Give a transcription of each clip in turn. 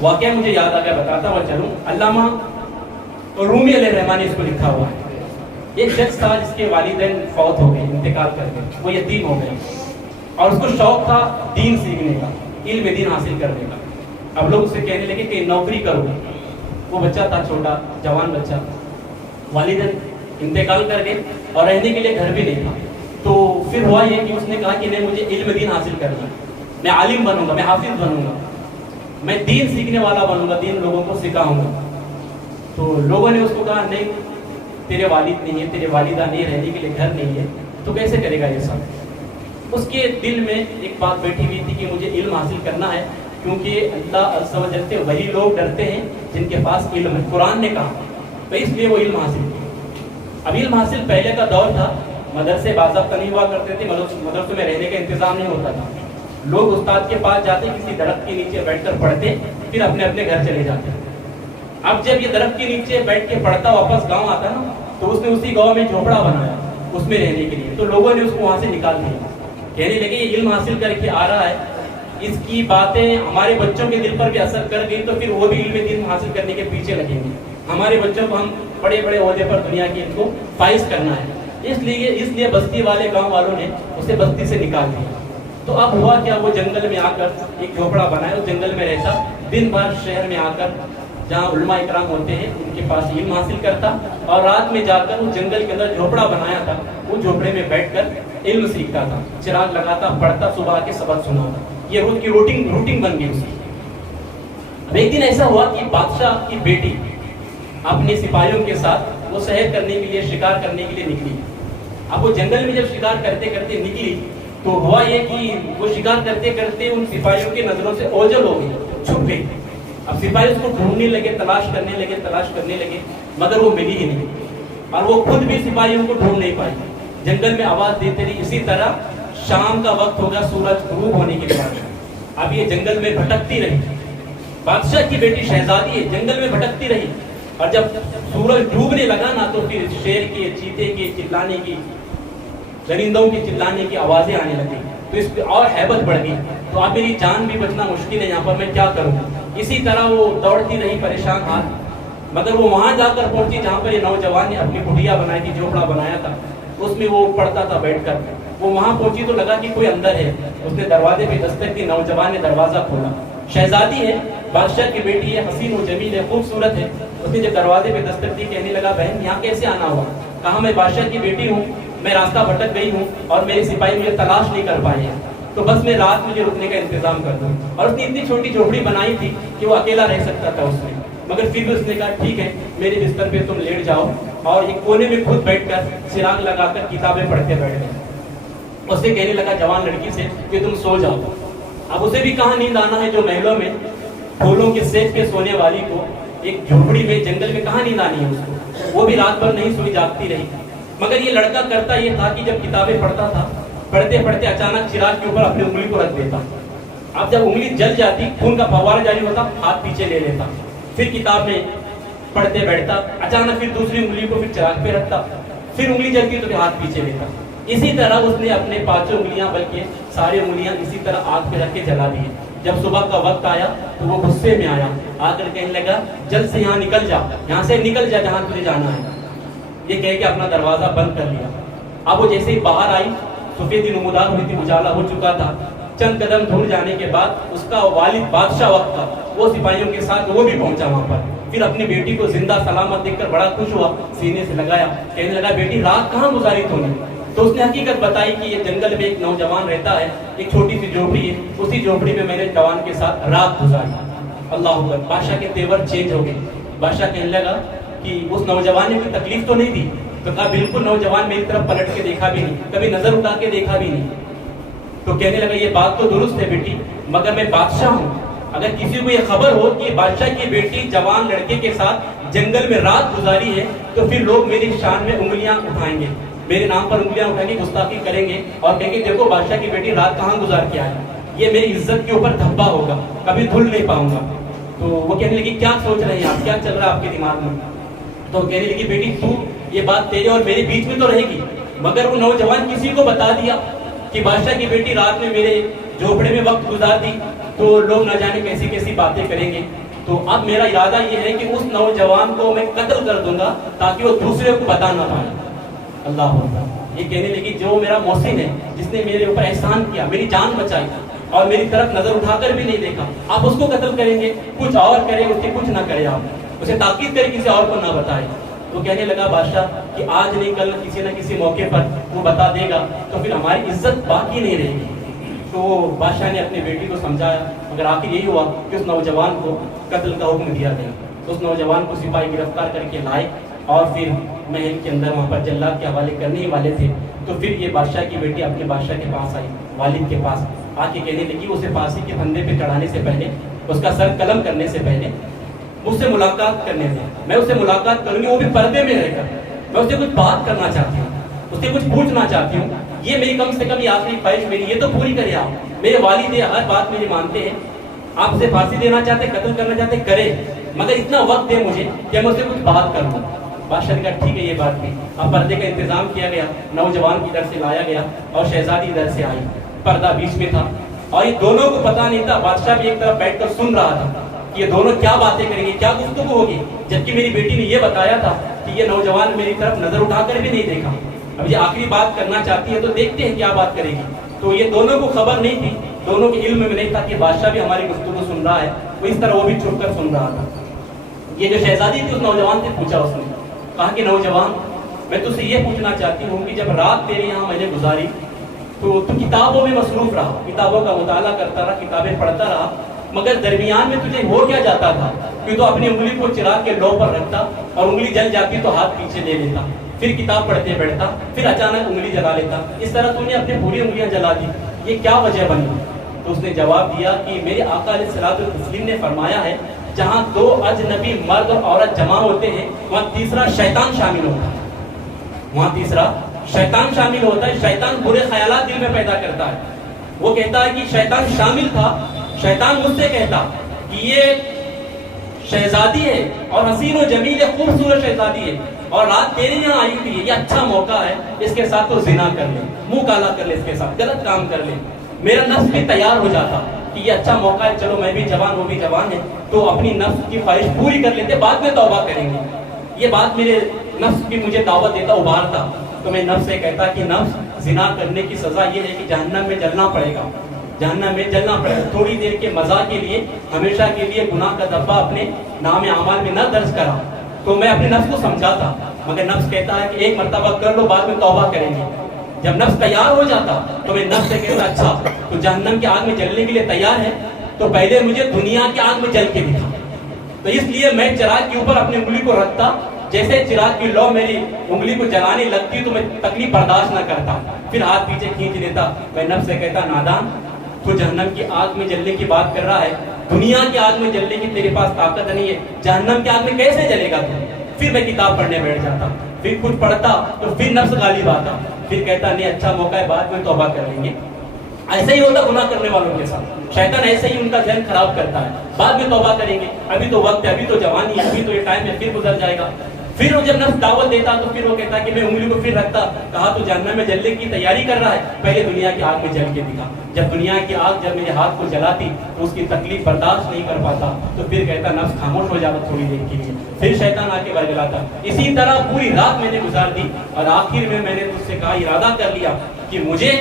واقعہ مجھے یاد آ گیا، بتاتا ہوا چلوں. علامہ رومی علیہ الرحمٰن نے اس کو لکھا ہوا ہے. ایک شخص تھا جس کے والدین فوت ہو گئے، انتقال کر گئے، وہ یتیم ہو گئے، اور اس کو شوق تھا دین سیکھنے کا، علم دین حاصل کرنے کا. اب لوگ اسے کہنے لگے کہ نوکری کرو. وہ بچہ تھا چھوٹا جوان بچہ، والدین انتقال کر گئے اور رہنے کے لیے گھر بھی نہیں تھا. تو پھر ہوا یہ کہ اس نے کہا کہ نہیں، مجھے علم دین حاصل کرنا ہے، میں عالم بنوں گا، میں حافظ بنوں گا، میں دین سیکھنے والا بنوں گا، دین لوگوں کو سکھاؤں گا. تو لوگوں نے اس کو کہا نہیں، تیرے والد نہیں ہے، تیرے والدہ نہیں، رہنے کے لیے گھر نہیں ہے، تو کیسے کرے گا یہ سب. اس کے دل میں ایک بات بیٹھی ہوئی تھی کہ مجھے علم حاصل کرنا ہے، کیونکہ اللہ عز و جل سے وہی لوگ ڈرتے ہیں جن کے پاس علم ہے. قرآن نے کہا تو اس لیے وہ علم حاصل کیا. اب علم حاصل پہلے کا دور تھا، مدرسے باضابطہ نہیں ہوا کرتے تھے، مدرسوں میں رہنے کا انتظام نہیں ہوتا تھا. لوگ استاد کے پاس جاتے، کسی درخت کے نیچے بیٹھ کر پڑھتے، پھر اپنے اپنے گھر چلے جاتے. اب جب یہ درخت کے نیچے بیٹھ کے پڑھتا واپس گاؤں آتا نا، تو اس نے اسی گاؤں میں جھوپڑا بنایا اس میں رہنے کے لیے. تو لوگوں نے اس کو وہاں سے نکال دیا، کہنے لگے یہ علم حاصل کر کے آ رہا ہے، اس کی باتیں ہمارے بچوں کے دل پر بھی اثر کر گئی، تو پھر وہ بھی علم دین حاصل کرنے کے پیچھے لگیں گے. ہمارے بچوں کو ہم بڑے بڑے عہدے پر دنیا کے ان کو فائز کرنا ہے. اس لیے بستی والے گاؤں والوں نے اسے بستی سے نکال دیا. تو اب ہوا کیا، وہ جنگل میں آ کر ایک جھوپڑا بنایا، اس جنگل میں رہتا، دن بھر شہر میں آ کر جہاں علماء اکرام ہوتے ہیں ان کے پاس علم حاصل کرتا، اور رات میں جا کر اس جنگل کے اندر جھوپڑا بنایا تھا، وہ جھوپڑے میں بیٹھ کر علم سیکھتا تھا، چراغ لگاتا، پڑھتا، صبح کے سبق سناتا. یہ روز کی روٹین بن گئی اس کی. اب ایک دن ایسا ہوا کہ بادشاہ کی بیٹی اپنے سپاہیوں کے ساتھ وہ سحر کرنے کے لیے، شکار کرنے کے لیے نکلی. اب وہ جنگل میں جب شکار کرتے کرتے نکلی تو ہوا یہ کہ وہ شکار کرتے کرتے ان سپاہیوں کی نظروں سے اوجھل ہو گئی، چھپ گئی. اب سپاہی اس کو ڈھونڈنے لگے، تلاش کرنے لگے، مگر وہ ملی ہی نہیں، اور وہ خود بھی سپاہیوں کو ڈھونڈ نہیں پائی. جنگل میں آواز دیتے رہی. اسی طرح شام کا وقت ہو گیا، سورج غروب ہونے کے بعد. اب یہ جنگل میں بھٹکتی رہی، بادشاہ کی بیٹی شہزادی ہے، جنگل میں بھٹکتی رہی. اور جب سورج ڈوبنے لگا نا، تو پھر شیر کے، چیتے کے چلانے کی، درندوں کے چلانے کی آوازیں آنے لگی. تو اس پہ اور ہیبت بڑھ گئی. تو اب میری جان بھی بچنا مشکل ہے، یہاں پر میں کیا کروں. اسی طرح وہ دوڑتی رہی پریشان ہاتھ، مگر وہ وہاں جا کر پہنچی جہاں پر یہ نوجوان نے اپنی کٹیا بنائی تھی، جھوپڑا بنایا تھا، اس میں وہ پڑھتا تھا بیٹھ کر. وہ وہاں پہنچی تو لگا کہ کوئی اندر ہے. اس نے دروازے پہ دستک دی، نوجوان نے دروازہ کھولا. شہزادی ہے، بادشاہ کی بیٹی ہے، حسین و جمیل ہے، خوبصورت ہے. اس نے جب دروازے پہ دستک دی، کہنے لگا بہن یہاں کیسے آنا ہوا. کہا میں بادشاہ کی بیٹی ہوں، میں راستہ بھٹک گئی ہوں اور میرے سپاہی مجھے تلاش نہیں کر پائے ہیں، تو بس میں رات مجھے رکنے کا انتظام کر دوں. اور اس نے اتنی چھوٹی جھوپڑی بنائی تھی کہ وہ اکیلا رہ سکتا تھا اس میں، مگر پھر بھی اس نے کہا ٹھیک ہے، میرے بستر پہ تم لیٹ جاؤ. اور ایک کونے میں خود بیٹھ کر چراغ لگا کر کتابیں پڑھتے بیٹھ گئے. اس سے کہنے لگا جوان لڑکی سے کہ تم سو جاؤ. اب اسے بھی کہاں نیند آنا ہے، جو محلوں میں پھولوں کے سیب کے سونے والی کو ایک جھوپڑی میں جنگل میں کہاں نیند آنی ہے اس کو. وہ بھی رات بھر نہیں سوئی، جاگتی رہی. مگر یہ لڑکا کرتا یہ تھا کہ جب کتابیں پڑھتا تھا، پڑھتے پڑھتے اچانک چراغ کے اوپر اپنی انگلی کو رکھ دیتا. اب جب انگلی جل جاتی، خون کا فوارہ جاری ہوتا، ہاتھ پیچھے لے لیتا، پھر کتاب میں پڑھتے بیٹھتا. اچانک پھر دوسری انگلی کو پھر چراغ پہ رکھتا، پھر انگلی جلتی تو پھر ہاتھ پیچھے لیتا. اسی طرح اس نے اپنے 5 انگلیاں بلکہ ساری انگلیاں اسی طرح آگ پہ رکھ کے جلا دی. جب صبح کا وقت آیا تو وہ غصے میں آیا، آ کر کہنے لگا جلد سے یہاں نکل جا، یہاں سے نکل جا جہاں تجھے جانا ہے. یہ کہہ کے اپنا دروازہ بند کر لیا. اب وہ جیسے ہی باہر آئی، سفید نمودار ہوئی تھی، اجالا ہو چکا تھا. چند قدم دور جانے کے بعد اس کا والد بادشاہ وقت تھا، وہ سپاہیوں کے ساتھ وہ بھی پہنچا وہاں پر. پھر اپنی بیٹی کو زندہ سلامت دیکھ کر بڑا خوش ہوا، سینے سے لگایا، کہنے لگا بیٹی رات کہاں گزاری تم نے. تو اس نے حقیقت بتائی کہ یہ جنگل میں ایک نوجوان رہتا ہے، ایک چھوٹی سی جھوپڑی ہے، اسی جھوپڑی میں نے جوان کے ساتھ رات گزاری. اللہ اکبر. بادشاہ کے تیور چینج ہو گئے. بادشاہ کہنے لگا کہ اس نوجوان نے کوئی تکلیف تو نہیں دی. تو کہا بالکل، نوجوان میری طرف پلٹ کے دیکھا بھی نہیں، کبھی نظر اٹھا کے دیکھا بھی نہیں. تو کہنے لگا یہ بات تو درست ہے بیٹی، مگر میں بادشاہ ہوں. اگر کسی کو یہ خبر ہو کہ بادشاہ کی بیٹی جوان لڑکے کے ساتھ جنگل میں رات گزاری ہے، تو پھر لوگ میری شان میں انگلیاں اٹھائیں گے، میرے نام پر انگلیاں اٹھائیں گے، گستاخی کریں گے اور کہیں گے دیکھو بادشاہ کی بیٹی رات کہاں گزار کے آئی. یہ میری عزت کے اوپر دھبا ہوگا، کبھی دھل نہیں پاؤں گا. تو وہ کہنے لگی کیا سوچ رہے ہیں آپ، کیا چل رہا ہے آپ کے دماغ میں. تو کہنے لگی بیٹی تو یہ بات تیرے اور میرے بیچ میں تو رہے گی. مگر وہ نوجوان کسی کو بتا دیا کہ بادشاہ کی بیٹی رات میں میرے جھوپڑے میں وقت گزار دی، تو لوگ نہ جانے کیسی کیسی باتیں کریں گے. تو اب میرا ارادہ یہ ہے کہ اس نوجوان کو میں قتل کر دوں گا تاکہ وہ دوسرے کو بتا نہ پائے. اللہ اکبر. یہ کہنے لگی جو میرا محسن ہے جس نے میرے اوپر احسان کیا, میری جان بچائی اور میری طرف نظر اٹھا کر بھی نہیں دیکھا, آپ اس کو قتل کریں گے, کچھ اور کریں اس کی کچھ نہ کرے, آپ اسے تاکید کرے کسی اور کو نہ بتائے. تو کہنے لگا بادشاہ کہ آج نہیں کل کسی نہ کسی موقع پر وہ بتا دے گا تو پھر ہماری عزت باقی نہیں رہے گی. تو بادشاہ نے اپنی بیٹی کو سمجھایا, مگر آخر یہی ہوا کہ اس نوجوان کو قتل کا حکم دیا گیا. اس نوجوان کو سپاہی گرفتار کر کے لائے اور پھر محل کے اندر وہاں پر جلاد کے حوالے کرنے ہی والے تھے. تو پھر یہ بادشاہ کی بیٹی اپنے بادشاہ کے پاس آئی, والد کے پاس آ کے کہنے لگی اسے پھانسی کے پھندے پہ چڑھانے سے پہلے, اس کا سر قلم کرنے سے پہلے مجھ سے ملاقات کرنے دیں, میں اس سے ملاقات کروں گی, وہ بھی پردے میں رہ کر. میں اس سے کچھ بات کرنا چاہتی ہوں, اس سے کچھ پوچھنا چاہتی ہوں. یہ میری کم سے کم یہ آخری خواہش میری, یہ تو پوری کرے آپ. میرے والد ہر بات میری مانتے ہیں, آپ اسے پھانسی دینا چاہتے, قتل کرنا چاہتے کرے, مگر اتنا وقت دے مجھے کہ میں اس سے کچھ بات کر لوں. بادشاہ نے کہا ٹھیک ہے یہ بات بھی. اب پردے کا انتظام کیا گیا, نوجوان کی ادھر سے لایا گیا اور شہزادی ادھر سے آئی. پردہ بیچ میں تھا اور یہ دونوں کو پتا نہیں تھا. بادشاہ بھی ایک طرف بیٹھ کر سن رہا تھا کہ یہ دونوں کیا باتیں کریں گے, کیا گفتگو ہوگی, جبکہ میری بیٹی نے یہ بتایا تھا کہ یہ نوجوان میری طرف نظر اٹھا کر بھی نہیں دیکھا. اب یہ آخری بات کرنا چاہتی ہے تو دیکھتے ہیں کیا بات کرے گی. تو یہ دونوں کو خبر نہیں تھی, دونوں کے علم میں نہیں تھا کہ بادشاہ بھی ہماری گفتگو سن رہا ہے. وہ اس طرح وہ بھی چھپ کر سن رہا تھا. یہ جو شہزادی تھی اس نوجوان سے پوچھا, اس نے کہا کہ نوجوان میں تجھ سے یہ پوچھنا چاہتی ہوں کہ جب رات تیرے یہاں میں نے گزاری تو کتابوں میں مصروف رہا, کتابوں کا مطالعہ کرتا رہا, کتابیں پڑھتا رہا, مگر درمیان میں تجھے ہو کیا جاتا تھا کہ تو اپنی انگلی کو چراغ کے لو پر رکھتا اور انگلی جل جاتی تو ہاتھ پیچھے لے لیتا, پھر کتاب پڑھتے بیٹھتا, پھر اچانک انگلی جلا لیتا, اس طرح تو نے اپنی پوری انگلیاں جلا دی, یہ کیا وجہ بنی؟ تو اس نے جواب دیا کہ میرے آقا علیہ الصلوۃ والتسلیم نے فرمایا ہے جہاں دو اجنبی مرد اور عورت جمع ہوتے ہیں وہاں تیسرا شیطان شامل ہوتا ہے, وہاں تیسرا شیطان شامل ہوتا ہے. شیطان برے خیالات دل میں پیدا کرتا ہے. وہ کہتا ہے کہ شیطان شامل تھا, شیطان مجھ سے کہتا کہ یہ شہزادی ہے اور حسین و جمیل ہے, خوبصورت شہزادی ہے اور رات تیرے یہاں آئی ہوئی ہے, یہ اچھا موقع ہے, اس کے ساتھ تو زنا کر لے, منہ کالا کر لے, اس کے ساتھ غلط کام کر لے. میرا نفس بھی تیار ہو جاتا کہ یہ اچھا موقع ہے, چلو میں بھی جوان, وہ بھی جوان ہے, تو اپنی نفس کی خواہش پوری کر لیتے, بعد میں توبہ کریں گے. یہ بات میرے نفس بھی مجھے دعوت دیتا, ابھارتا. تو میں نفس سے کہتا کہ نفس زنا کرنے کی سزا یہ ہے کہ جہنم میں جلنا پڑے گا, جہنم میں جلنا پڑے گا. تھوڑی دیر کے مزہ کے لیے, ہمیشہ کے لیے گناہ کا دبا اپنے نام اعمال میں نہ درج کرا. تو میں اپنے نفس کو سمجھاتا, مگر نفس کہتا ہے کہ ایک مرتبہ کر لو, بعد میں توبہ کریں گے. جب نفس تیار ہو جاتا تو میں نفس سے کہتا اچھا تو جہنم کی آگ میں جلنے کے لیے تیار ہے تو پہلے مجھے دنیا کی آگ میں جل کے دکھا. تو اس لیے میں چراغ کے اوپر اپنی انگلی کو رکھتا, جیسے چراغ کی لو میری انگلی کو جلانے لگتی تو میں تکلیف برداشت نہ کرتا, پھر ہاتھ پیچھے کھینچ لیتا. میں نفس سے کہتا نادان, تو جہنم کی آگ میں جلنے کی بات کر رہا ہے, دنیا کی آگ میں جلنے کی تیرے پاس طاقت نہیں ہے, جہنم کی آگ میں کیسے جلے گا تو. پھر میں کتاب پڑھنے بیٹھ جاتا, پھر کچھ پڑھتا تو پھر نفس غالب آتا, پھر کہتا نہیں اچھا موقع ہے, بعد میں توبہ کر لیں گے. ایسا ہی ہوتا گناہ کرنے والوں کے ساتھ, شیطان ایسے ہی ان کا ذہن خراب کرتا ہے, بعد میں توبہ کریں گے, ابھی تو وقت ہے, ابھی تو جوانی ہے, ابھی تو یہ ٹائم ہے, پھر گزر جائے گا. پھر وہ جب نفس دعوت دیتا تو پھر وہ کہتا کہ میں انگلی کو پھر رکھتا, کہا تو جہنم میں جلنے کی تیاری کر رہا ہے, پہلے دنیا کی آگ میں جل کے دکھا. جب دنیا کی آگ جب میرے ہاتھ کو جلاتی تو اس کی تکلیف برداشت نہیں کر پاتا, تو پھر کہتا نفس خاموش ہو جاتا تھوڑی دیر کے لیے, پھر شیطان آ کے ورگلاتا. اسی طرح پوری رات میں نے گزار دی اور آخر میں نے تجھ سے کہا, ارادہ کر لیا کہ مجھے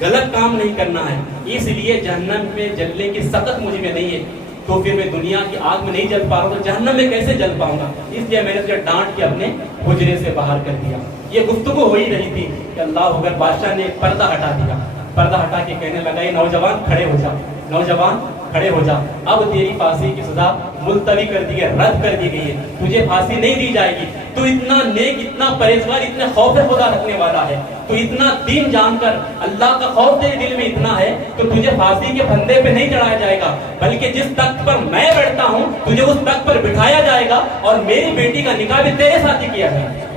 غلط کام نہیں کرنا ہے, اس لیے جہنم میں جلنے کی سخت مجھ میں نہیں ہے, تو پھر میں دنیا کی آگ میں نہیں جل پا رہا ہوں تو جہنم میں کیسے جل پاؤں گا. اس لیے میں نے اسے ڈانٹ کے اپنے حجرے سے باہر کر دیا. یہ گفتگو ہو ہی رہی تھی کہ اللہ اکبر, بادشاہ نے پردہ ہٹا دیا. پردہ ہٹا کے کہنے لگا, یہ نوجوان کھڑے ہو جا, نوجوان کھڑے ہو جا, اب تیری پھانسی کی سزا ملتوی کر دی ہے, رد کر دی گئی ہے, تجھے پھانسی نہیں دی جائے گی. تو اتنا نیک, اتنا پرہیزگار, اتنا خوف خدا رکھنے والا ہے, تو اتنا دین جان کر اللہ کا خوف تیرے دل میں اتنا ہے تو تجھے پھانسی کے پھندے پہ نہیں چڑھایا جائے گا, بلکہ جس تخت پر میں بیٹھتا ہوں تجھے اس تخت پر بٹھایا جائے گا اور میری بیٹی کا نکاح بھی تیرے ساتھ ہی کیا جائے گا.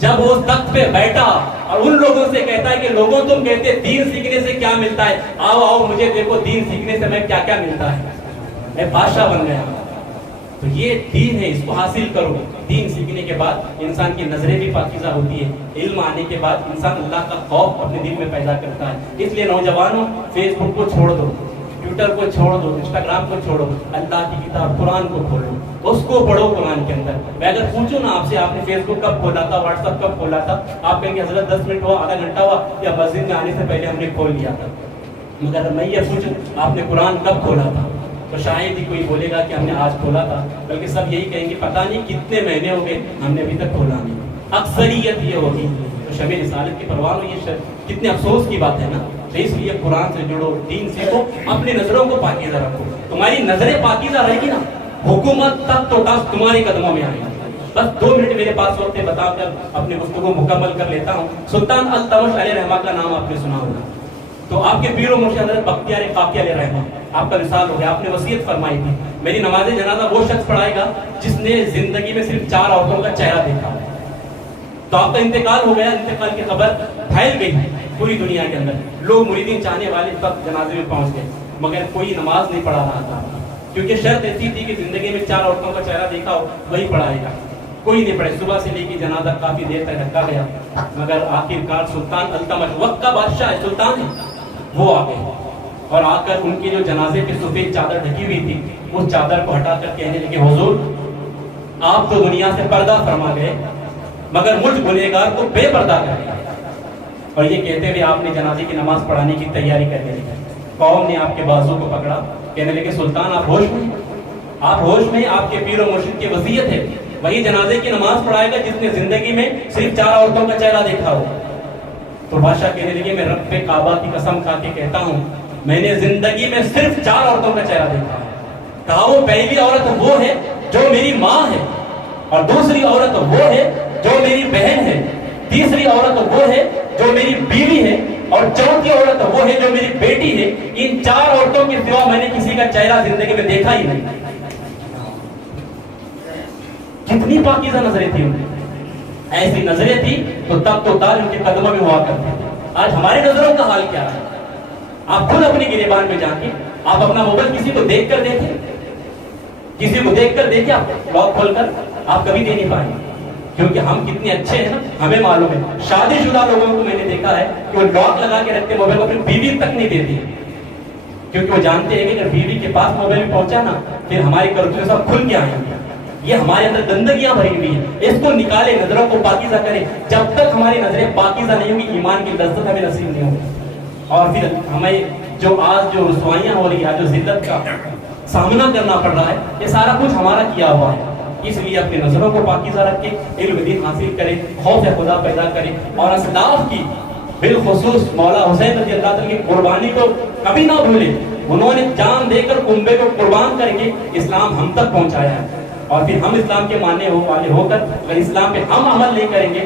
جب وہ تخت پہ بیٹھا اور ان لوگوں سے کہتا ہے کہ لوگوں تم کہتے دین سیکھنے سے کیا ملتا ہے, آؤ آؤ مجھے دیکھو دین سیکھنے سے میں کیا کیا ملتا ہے, میں بادشاہ بن گیا. تو یہ دین ہے, اس کو حاصل کرو. دین سیکھنے کے بعد انسان کی نظریں بھی پاکیزہ ہوتی ہے، علم آنے کے بعد انسان اللہ کا خوف اپنے دل میں پیدا کرتا ہے۔ اس لیے نوجوانوں، فیس بک کو چھوڑ دو، ٹویٹر کو چھوڑ دو، انسٹاگرام کو چھوڑو، اللہ کی کتاب قرآن کو کھولو، اس کو پڑھو قرآن کے اندر۔ میں اگر پوچھوں نا آپ سے، آپ نے فیس بک کب کھولا تھا، واٹس ایپ کب کھولا تھا، آپ کہیں گے حضرت 10 منٹ ہوا، آدھا گھنٹہ ہوا، یا مسجد میں آنے سے پہلے ہم نے کھول لیا تھا۔ مگر میں یہ پوچھوں آپ نے قرآن کب کھولا تھا، تو شاید ہی کوئی بولے گا کہ ہم نے آج کھولا تھا، بلکہ سب یہی کہیں گے پتہ نہیں کتنے مہینے ہو گئے ہم نے ابھی تک کھولا نہیں۔ اکثریت یہ ہوگی۔ تو شب رسالت کی پرواہ ہو، یہ کتنے افسوس کی بات ہے نا۔ تو اس لیے قرآن سے جڑو، دین سیکھو، اپنی نظروں کو پاکیزہ رکھو۔ تمہاری نظریں پاکیزہ رہے گی نا، حکومت تک تو ٹاسک تمہارے قدموں میں آئے گا۔ بس 2 منٹ میرے پاس وقت ہے، بتا کر اپنی گفتگو مکمل کر لیتا ہوں۔ سلطان التمش علیہ رحمہ کا نام آپ نے سنا ہوگا۔ تو آپ کے پیر و مرشد حضرت بختیار کاکی علیہ رحمہ، آپ کا وصال ہو گیا، آپ نے وصیت فرمائی تھی میری نماز جنازہ وہ شخص پڑھائے گا جس نے زندگی میں صرف 4 عورتوں کا چہرہ دیکھا۔ تو آپ کا انتقال ہو گیا، انتقال کی خبر پھیل گئی پوری دنیا کے اندر، لوگ مریدین چاہنے والے سب جنازے میں پہنچ گئے، مگر کوئی نماز نہیں پڑھا رہا تھا، کیونکہ شرط ایسی تھی کہ زندگی میں 4 عورتوں کا چہرہ دیکھا ہو وہی پڑھائے گا۔ کوئی نہیں پڑھے، صبح سے لے کے جنازہ کافی دیر تک رکھا گیا، مگر آخرکار سلطان التمش، وقت کا بادشاہ ہے، سلطان ہے، وہ آ گئے اور آ کر ان کے جو جنازے پہ سفید چادر ڈھکی ہوئی تھی اس چادر کو ہٹا کر کہنے لگے حضور آپ تو دنیا سے پردہ فرما گئے مگر مجھ گنہگار کو بے پردہ کر دیا۔ اور یہ کہتے ہوئے آپ نے جنازے کی نماز پڑھانے کی تیاری کرنے لگے۔ قوم نے آپ کے بازو کو پکڑا، کہنے لگے سلطان آپ ہوش میں، آپ ہوش میں، آپ کے پیر و مرشد کی وصیت ہے وہی جنازے کی نماز پڑھائے گا جس نے زندگی میں صرف 4 عورتوں کا چہرہ دیکھا ہو۔ تو بادشاہ کہنے لگے میں رب کعبہ کی قسم کھا کے کہتا ہوں میں نے زندگی میں صرف 4 عورتوں کا چہرہ دیکھا ہے۔ کہا وہ پہلی عورت وہ ہے جو میری ماں ہے، اور دوسری عورت وہ ہے جو میری بہن ہے، تیسری عورت وہ ہے جو میری بیوی ہے، اور چوتھی عورت وہ ہے جو میری بیٹی ہے۔ ان 4 عورتوں کے سوا میں نے کسی کا چہرہ زندگی میں دیکھا ہی نہیں۔ کتنی پاکیزہ نظریں تھیں، ایسی نظریں تھی تو تب تو تاج ان کے قدموں میں ہوا کرتے تھے۔ آج ہماری نظروں کا حال کیا ہے؟ آپ خود اپنی گریبان میں جا کے آپ اپنا موبائل کسی کو دیکھ کر دیکھیں، کسی کو دیکھ کر دیکھیں، آپ لاک کھول کر آپ کبھی دے نہیں پائیں گے، کیونکہ ہم کتنے اچھے ہیں نا، ہمیں معلوم ہے۔ شادی شدہ لوگوں کو میں نے دیکھا ہے کہ وہ لاک لگا کے رکھتے موبائل کو، اپنی بیوی تک نہیں دیتی، کیونکہ وہ جانتے ہیں کہ اگر بیوی کے پاس موبائل پہنچا نا پھر ہماری کرتوتیں سب کھل کے آئیں گی، یہ ہمارے اندر گندگیاں بھری ہوئی ہیں، اس کو نکالے، نظروں کو پاکیزہ کرے۔ جب تک ہماری نظریں پاکیزہ نہیں ہوں گی ایمان کی لذت ہمیں نصیب نہیں ہوگی، اور پھر ہمیں جو آج جو رسوائیاں ہو رہی ہیں، جو ذلت کا سامنا کرنا پڑ رہا ہے، یہ سارا کچھ ہمارا کیا ہوا ہے۔ اس لیے اپنی نظروں کو پاکیزہ رکھ کے علم دین حاصل کرے، خوف خدا پیدا کرے، اور اسلاف کی بالخصوص مولا حسین رضی اللہ عنہ کی قربانی کو کبھی نہ بھولے۔ انہوں نے جان دے کر کنبے کو قربان کر کے اسلام ہم تک پہنچایا ہے، اور پھر ہم اسلام کے ماننے والے ہو کر اگر اسلام پہ ہم عمل نہیں کریں گے